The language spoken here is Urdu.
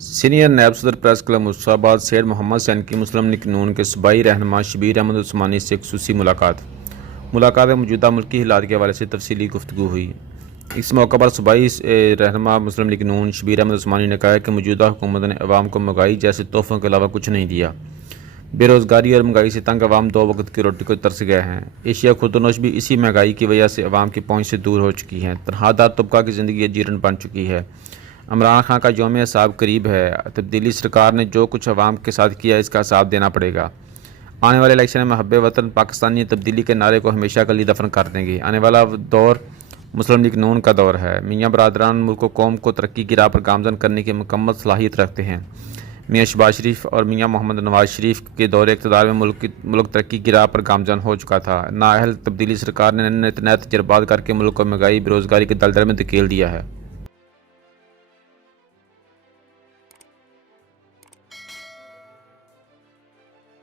سینئر نائب صدر پریس کلب مشرفیاباد سید محمد سین کی مسلم لیگ نون کے صوبائی رہنما شبیر احمد عثمانی سے خصوصی ملاقات میں موجودہ ملکی حالات کے حوالے سے تفصیلی گفتگو ہوئی۔ اس موقع پر صوبائی رہنما مسلم لیگ نون شبیر احمد عثمانی نے کہا کہ موجودہ حکومت نے عوام کو مہنگائی جیسے تحفوں کے علاوہ کچھ نہیں دیا۔ بے روزگاری اور مہنگائی سے تنگ عوام 2 وقت کی روٹی کو ترس گئے ہیں۔ اشیاء خوردونوش بھی اسی مہنگائی کی وجہ سے عوام کی پہنچ سے دور ہو چکی ہیں۔ تنہا دار طبقہ کی زندگی اجیرن بن چکی ہے۔ عمران خان کا یوم حساب قریب ہے۔ تبدیلی سرکار نے جو کچھ عوام کے ساتھ کیا اس کا حساب دینا پڑے گا۔ آنے والے الیکشن میں محب وطن پاکستانی تبدیلی کے نعرے کو ہمیشہ کے لیے دفن کر دیں گے۔ آنے والا دور مسلم لیگ نون کا دور ہے۔ میاں برادران ملک و قوم کو ترقی کی راہ پر گامزن کرنے کی مکمل صلاحیت رکھتے ہیں۔ میاں شہباز شریف اور میاں محمد نواز شریف کے دور اقتدار میں ملک ترقی کی راہ پر گامزن ہو چکا تھا۔ نااہل تبدیلی سرکار نے نئے تجربات کر کے ملک کو مہنگائی بے روزگاری کے دلدل میں دھکیل دیا ہے۔